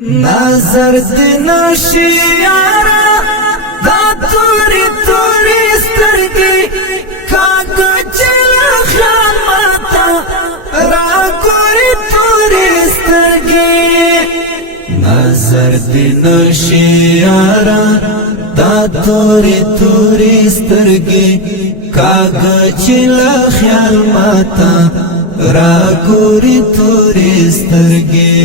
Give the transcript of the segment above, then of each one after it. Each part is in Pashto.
نظر دنشی یارا دا توری توری سترگی کاغو چلا خامتا را کوری توری سترگی نظر دنشی یارا دا توری توری سترگی کاغو چلا خامتا را کوری توری سترگی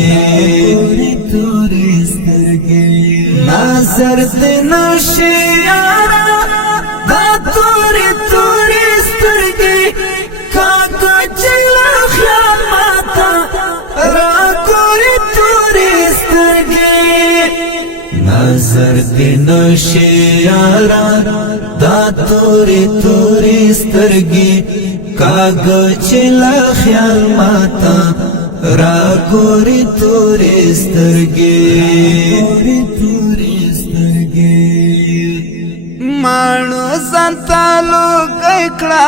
نظر دنشی یارا دا توری توری سترگی کاغو چلا خامتا را کوری توری سترگی نظر دنشی یارا دا توری توری سترگی کاغو چلا خامتا را کوری توری سترگی مانو زنتالو گیکڑا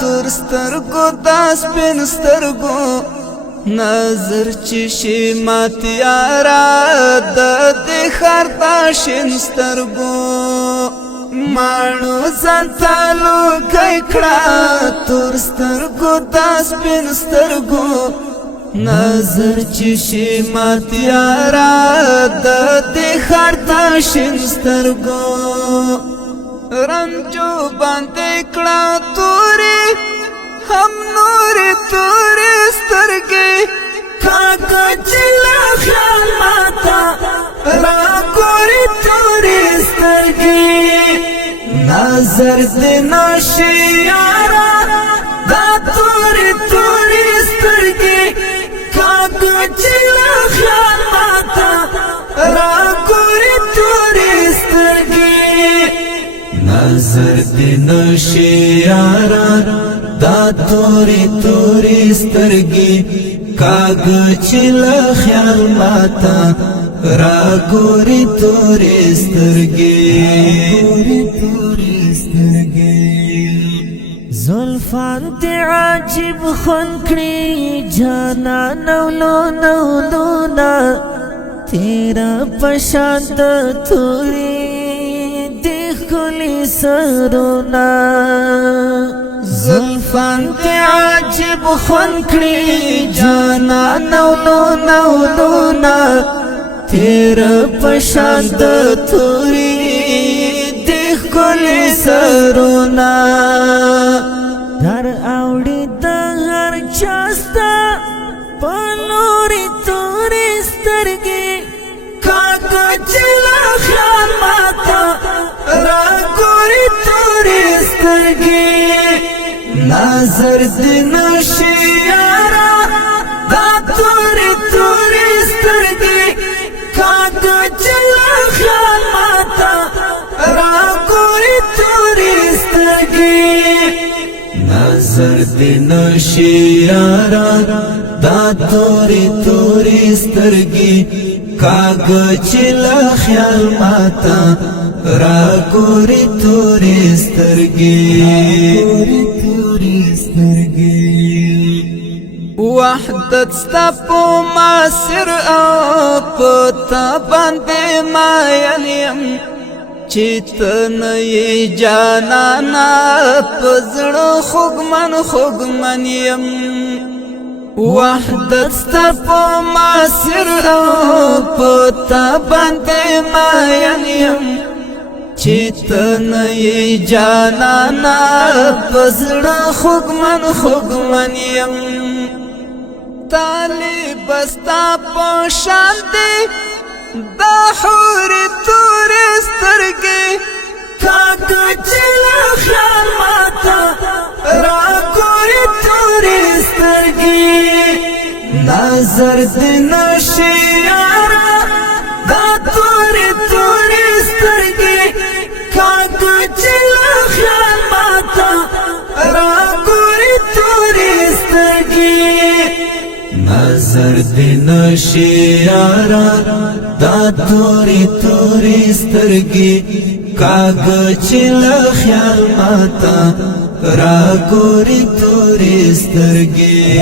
تور سترگو داس پین سترگو نظر چشی ماتیارا دی خارتا شین سترگو مانو زنتالو گیکڑا تور سترگو داس پین سترگو نظر چشی ماتیارا دی خارتا شین سترگو رنجو باندې کړه توري هم نور توري سترګې کاغو چلا خامتا را کوری توري سترګې نظر دنشی یارا دا توري توري سترګې کاغو چلا خامتا را کوری توري سترګې نظر دنشی یارا دا توری توری سترگی کاغو چلا خیال ماتا را گوری توری سترگی زلفان دی عجیب خونکڑی جانا نولو نولونا تیرا پشاند توری کلی سرونا زلفان دی عجیب خونکڑی جانا نولو نولونا تیر پشاند توری دیخ کلی سرونا در اوڑی دا ہر چاستا پلوری توری سترگی کاغو چلا خامتا را کوری توری سترگی نظر دنشی یارا دا توری توری سترگی کاغو چلا خامتا را کوری توری سترگی نظر دنشی یارا دا توری توری سترگی کاغو چلا خیال ماتا را کوری توری سترگی وحدت ستا پو ماسر او پتا باندې ماینیم چیتن ی جانانا پزړو خوګمن یم وحدت ستا پو ماسر او پتا باندې ماینیم چیتن ی جانانا پزړو خوګمن یم طالب استا پوشان دی دا حور تور سترگی کاغو چلا خامتا را کوری توری سترگی نظر دنشی یارا دا توری توری سترگی کاغو چلا خامتا را کوری توری سترگی نظر دنشی یارا دا توری توری سترگی کاغو چلا خیال ماتا را کوری توری سترگی